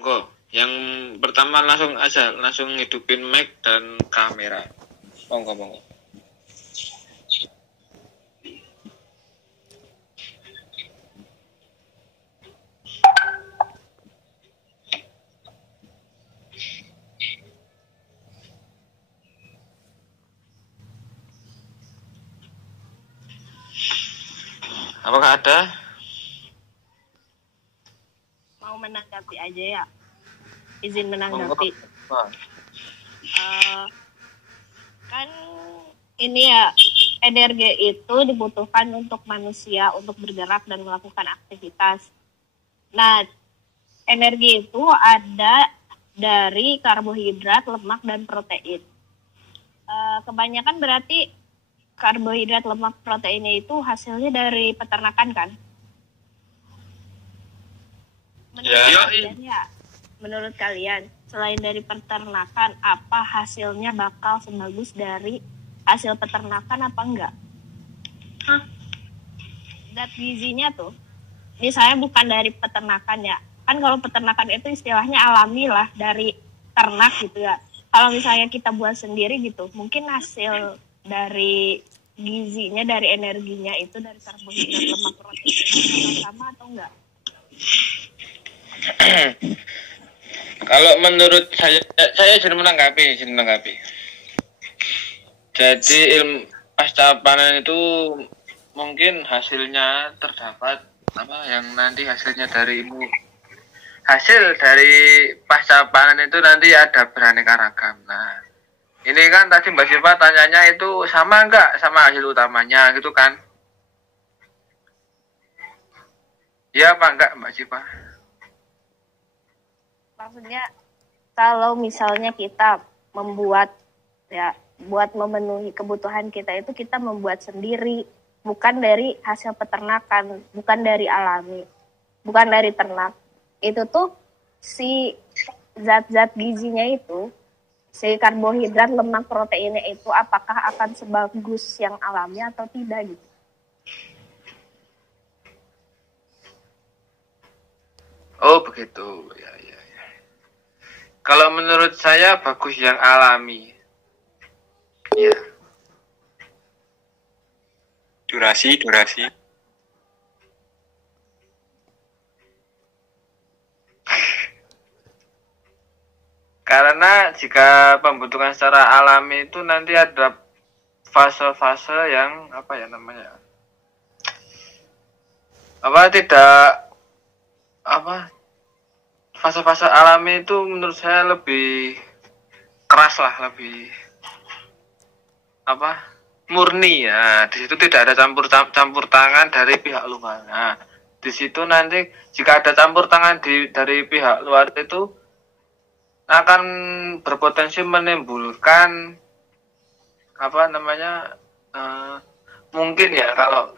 Monggo. Yang pertama langsung aja, langsung hidupin mic dan kamera. Monggo, monggo. Apakah ada? Mau menanggapi aja ya? Izin menanggapi. Kan ini ya, energi itu dibutuhkan untuk manusia untuk bergerak dan melakukan aktivitas. Nah, energi itu ada dari karbohidrat, lemak, dan protein. Kebanyakan berarti karbohidrat, lemak, proteinnya itu hasilnya dari peternakan kan? Menurut kalian, selain dari peternakan, apa hasilnya bakal sebagus dari hasil peternakan apa enggak? Zat gizinya tuh, misalnya bukan dari peternakan ya. Kan kalau peternakan itu istilahnya alami lah, dari ternak gitu ya. Kalau misalnya kita buat sendiri gitu, mungkin hasil dari gizinya, dari energinya itu dari karbohidrat, lemak, protein sama atau enggak? Kalau menurut saya jadi menanggapi. Jadi ilmu pasca panen itu mungkin hasilnya terdapat apa yang nanti hasilnya dari hasil dari pasca panen itu nanti ada beraneka ragam. Nah, ini kan tadi Mbak Siva tanyanya itu sama enggak sama hasil utamanya gitu kan? Iya apa enggak Mbak Siva? Maksudnya kalau misalnya kita membuat ya, buat memenuhi kebutuhan kita itu kita membuat sendiri, bukan dari hasil peternakan, bukan dari alami, bukan dari ternak. Itu tuh si zat-zat gizinya itu, si karbohidrat, lemak, proteinnya itu apakah akan sebagus yang alami atau tidak gitu. Oh begitu ya. Kalau menurut saya bagus yang alami. Ya. Durasi. Karena jika pembentukan secara alami itu nanti ada fase-fase yang apa ya namanya? Fase-fase alami itu menurut saya lebih keras lah, lebih murni ya. Di situ tidak ada campur tangan dari pihak luar. Nah, di situ nanti jika ada campur tangan dari pihak luar itu akan berpotensi menimbulkan mungkin ya kalau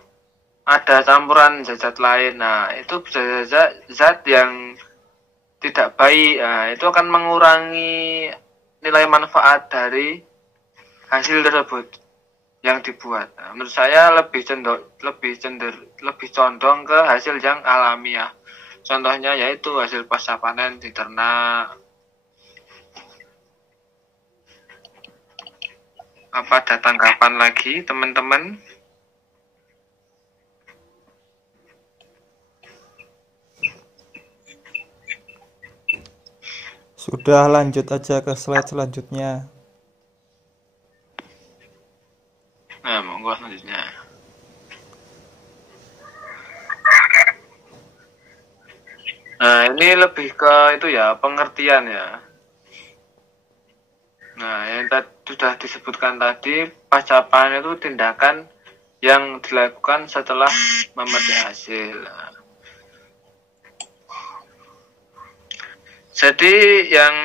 ada campuran zat lain. Nah, itu bisa zat yang tidak baik. Nah, itu akan mengurangi nilai manfaat dari hasil tersebut yang dibuat. Nah, menurut saya lebih condong ke hasil yang alamiah. Contohnya yaitu hasil pasca panen di ternak. Apa ada tanggapan lagi teman-teman? Sudah, lanjut aja ke slide selanjutnya. Nah, monggo selanjutnya. Nah, ini lebih ke itu ya, pengertian ya. Nah, yang sudah disebutkan tadi, pasca panen itu tindakan yang dilakukan setelah memetik hasil. Jadi yang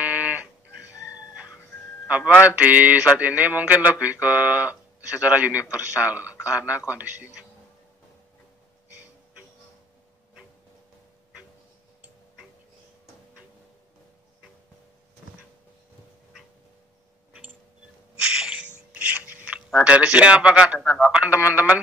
di slide ini mungkin lebih ke secara universal karena kondisi. Nah, dari sini apakah ada tanggapan teman-teman?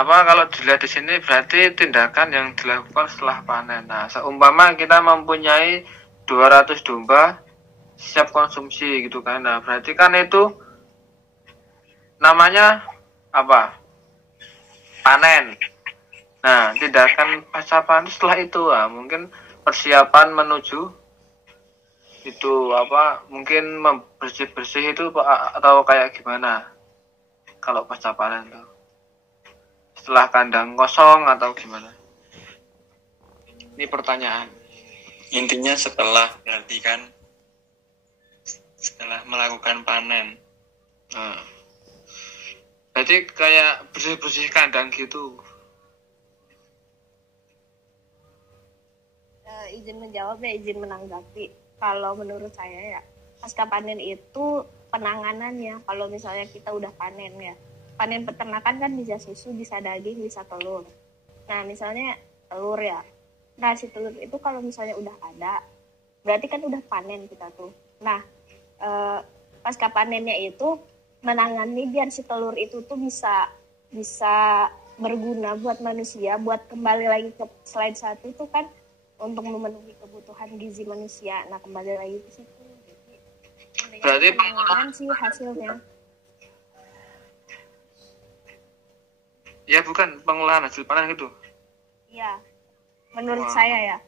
apa kalau dilihat di sini berarti tindakan yang dilakukan setelah panen. Nah, seumpama kita mempunyai 200 domba siap konsumsi gitu kan. Nah, berarti kan itu namanya apa? Panen. Nah, tindakan pasca panen setelah itu mungkin persiapan menuju itu apa? Mungkin bersih-bersih itu atau kayak gimana? Kalau pasca panen tuh. Setelah kandang kosong atau gimana? Ini pertanyaan. Intinya setelah berarti kan setelah melakukan panen. Nah, jadi kayak bersih-bersih kandang gitu. Izin menjawab ya, izin menanggapi. Kalau menurut saya ya, pasca panen itu penanganannya. Kalau misalnya kita udah panen ya, panen peternakan kan bisa susu, bisa daging, bisa telur. Nah misalnya telur ya, nah si telur itu kalau misalnya udah ada, berarti kan udah panen kita tuh. Nah pasca panennya itu menangani biar si telur itu tuh bisa berguna buat manusia, buat kembali lagi ke slide 1 itu kan untuk memenuhi kebutuhan gizi manusia. Nah kembali lagi ke situ. Berarti pengelolaan sih hasilnya. Ya bukan pengolahan hasil panen gitu. Iya, menurut saya ya.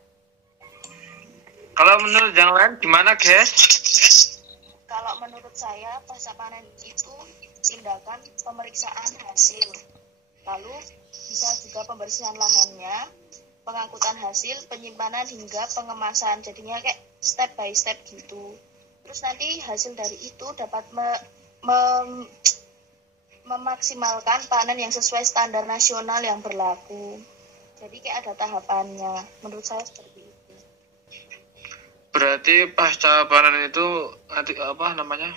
Kalau menurut yang lain gimana guys? Kalau menurut saya pasca panen itu tindakan pemeriksaan hasil, lalu bisa juga pembersihan lahannya, pengangkutan hasil, penyimpanan hingga pengemasan. Jadinya kayak step by step gitu. Terus nanti hasil dari itu dapat memaksimalkan panen yang sesuai standar nasional yang berlaku. Jadi kayak ada tahapannya. Menurut saya seperti itu. Berarti pasca panen itu nanti apa namanya?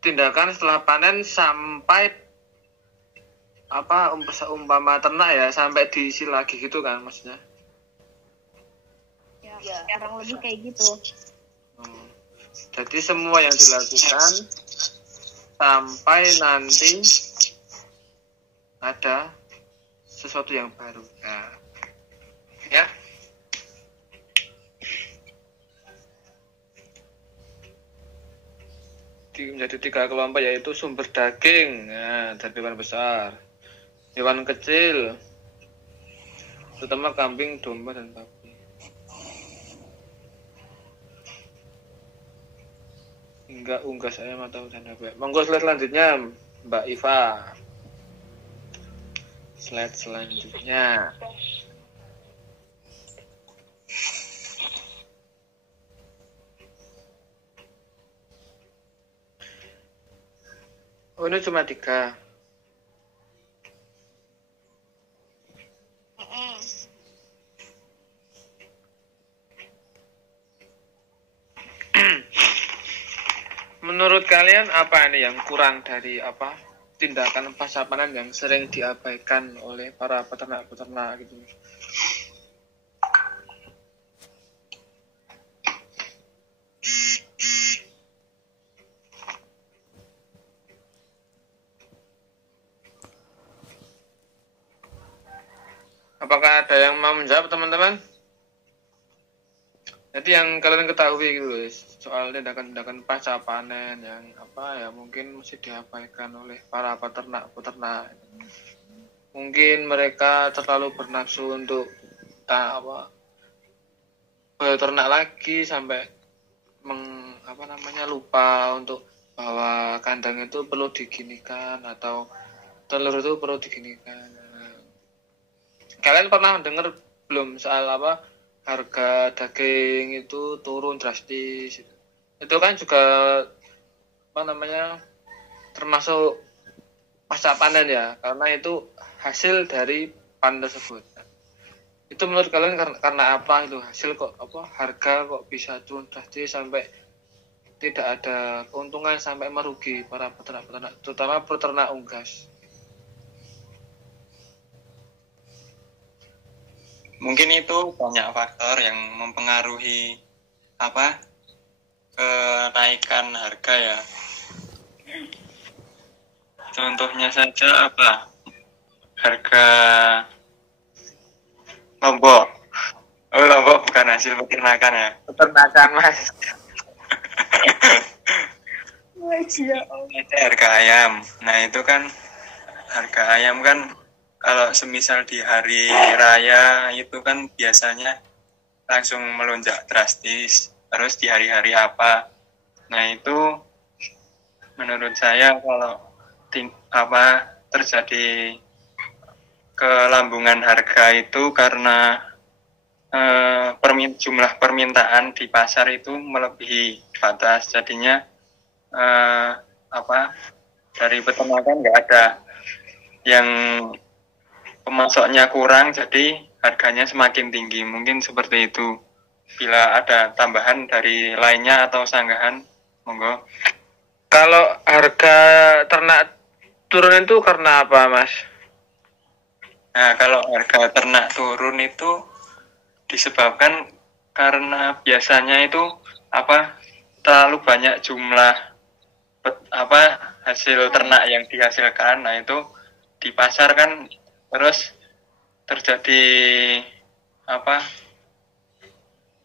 Tindakan setelah panen sampai apa umpama ternak ya sampai diisi lagi gitu kan maksudnya? Ya, kurang lebih kayak gitu. Jadi semua yang dilakukan sampai nanti ada sesuatu yang baru. Nah, ya. Menjadi 3 kelompok yaitu sumber daging, dari hewan besar, hewan kecil, terutama kambing, domba, dan babi. Hingga unggas ayam atau janda bebek. Monggo slide selanjutnya, Mbak Iva. Slide selanjutnya. Oh, ini cuma 3. Menurut kalian apa ini yang kurang dari apa tindakan pasca panen yang sering diabaikan oleh para peternak-peternak gitu? Apakah ada yang mau menjawab teman-teman? Jadi yang kalian ketahui gitu soal tindakan-tindakan pasca panen yang apa ya mungkin mesti diabaikan oleh para peternak-peternak. Mungkin mereka terlalu bernafsu untuk beternak lagi sampai lupa untuk bahwa kandang itu perlu diginikan atau telur itu perlu diginikan. Kalian pernah dengar belum soal harga daging itu turun drastis? Itu kan juga termasuk pasca panen ya, karena itu hasil dari panen tersebut. Itu menurut kalian karena apa itu hasil harga kok bisa turun drastis sampai tidak ada keuntungan sampai merugi para peternak-peternak, terutama peternak unggas? Mungkin itu banyak faktor yang mempengaruhi kenaikan harga ya. Contohnya saja apa? Harga lombok. Oh, lombok bukan hasil peternakan ya. Peternakan Mas. Ada harga ayam. Nah, itu kan harga ayam kan kalau semisal di hari raya itu kan biasanya langsung melonjak drastis. Terus di hari-hari apa? Nah, itu menurut saya kalau terjadi kelambungan harga itu karena jumlah permintaan di pasar itu melebihi batas, jadinya dari peternakan nggak ada yang pemasoknya kurang, jadi harganya semakin tinggi. Mungkin seperti itu. Bila ada tambahan dari lainnya atau sanggahan, monggo. Kalau harga ternak turun itu karena apa, Mas? Nah, kalau harga ternak turun itu disebabkan karena biasanya itu terlalu banyak jumlah hasil ternak yang dihasilkan. Nah, itu di pasar kan terus terjadi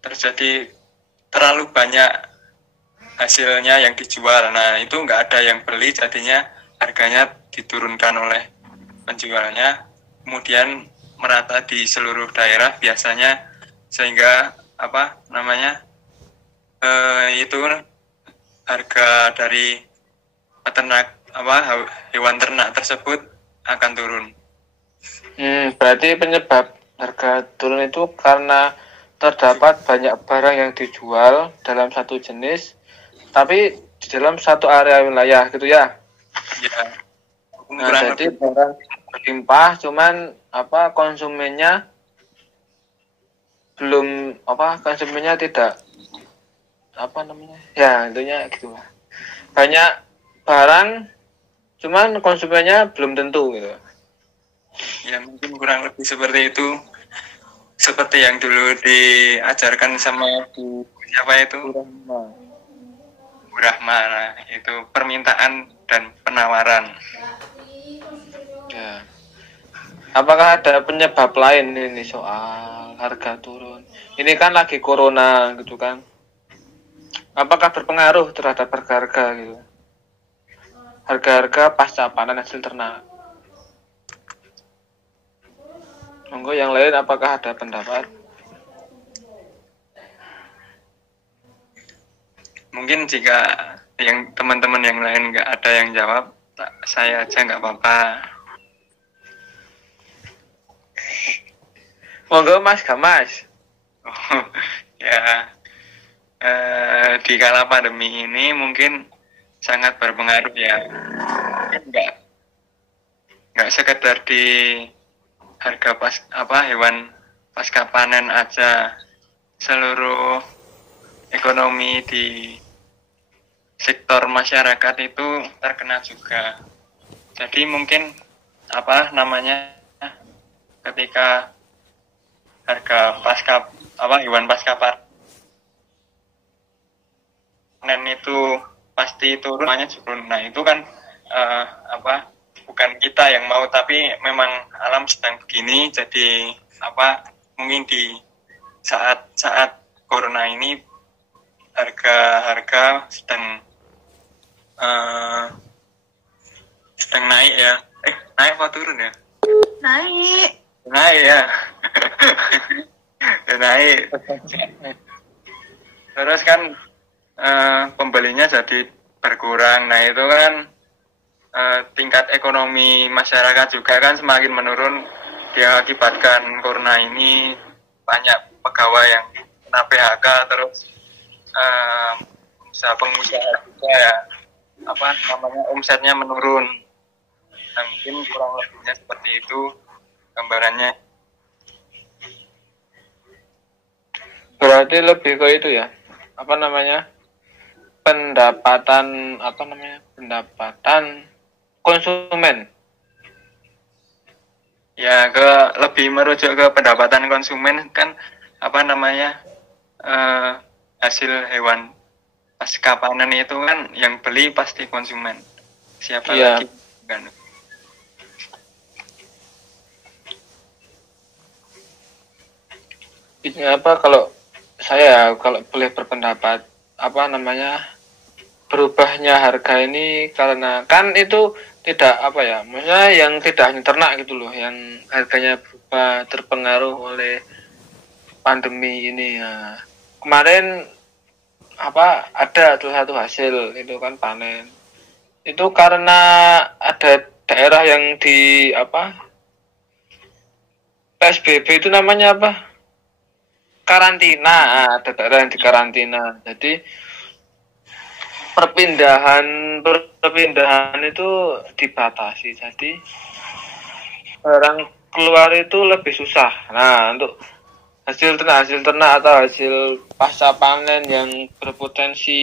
terjadi terlalu banyak hasilnya yang dijual. Nah, itu nggak ada yang beli, jadinya harganya diturunkan oleh penjualnya, kemudian merata di seluruh daerah biasanya, sehingga itu harga dari peternak hewan ternak tersebut akan turun. Berarti penyebab harga turun itu karena terdapat banyak barang yang dijual dalam satu jenis, tapi di dalam satu area wilayah gitu ya. Ya. Nah, jadi barang berlimpah, cuman konsumennya tidak ya, intinya gitu lah. Banyak barang, cuman konsumennya belum tentu gitu. Ya, mungkin kurang lebih seperti itu. Seperti yang dulu diajarkan sama Bu Rahma. Nah, itu permintaan dan penawaran. Ya. Apakah ada penyebab lain ini soal harga turun? Ini kan lagi corona gitu kan. Apakah berpengaruh terhadap harga-harga gitu? Harga-harga pasca panen hasil ternak. Monggo yang lain, apakah ada pendapat? Mungkin jika yang teman-teman yang lain nggak ada yang jawab, saya aja nggak apa-apa. Monggo Mas Gamas. Oh, ya, di kala pandemi ini mungkin sangat berpengaruh ya. Nggak sekedar di harga hewan pasca panen aja, seluruh ekonomi di sektor masyarakat itu terkena juga. Jadi mungkin ketika harga hewan pasca panen itu pasti turunnya turun. Nah, itu kan bukan kita yang mau, tapi memang alam sedang begini. Jadi mungkin di saat corona ini harga sedang naik ya. Naik apa turun ya? Naik ya. Naik. Terus kan pembelinya jadi berkurang. Nah, itu kan tingkat ekonomi masyarakat juga kan semakin menurun. Diakibatkan corona ini banyak pegawai yang kena PHK, terus pengusaha juga ya omsetnya menurun. Nah, mungkin kurang lebihnya seperti itu gambarannya. Berarti lebih ke itu ya, pendapatan konsumen. Ya, lebih merujuk ke pendapatan konsumen kan hasil hewan pasca panen itu kan yang beli pasti konsumen. Siapa lagi kan. Ini apa kalau saya kalau boleh berpendapat apa namanya berubahnya harga ini karena kan itu tidak apa ya maksudnya yang tidak hanya ternak gitu loh yang harganya berubah terpengaruh oleh pandemi ini ya. Kemarin apa ada salah satu hasil itu kan panen itu karena ada daerah yang di apa PSBB itu namanya apa karantina, ada daerah yang di karantina. Jadi perpindahan itu dibatasi. Jadi orang keluar itu lebih susah. Nah, untuk hasil ternak atau hasil pasca panen yang berpotensi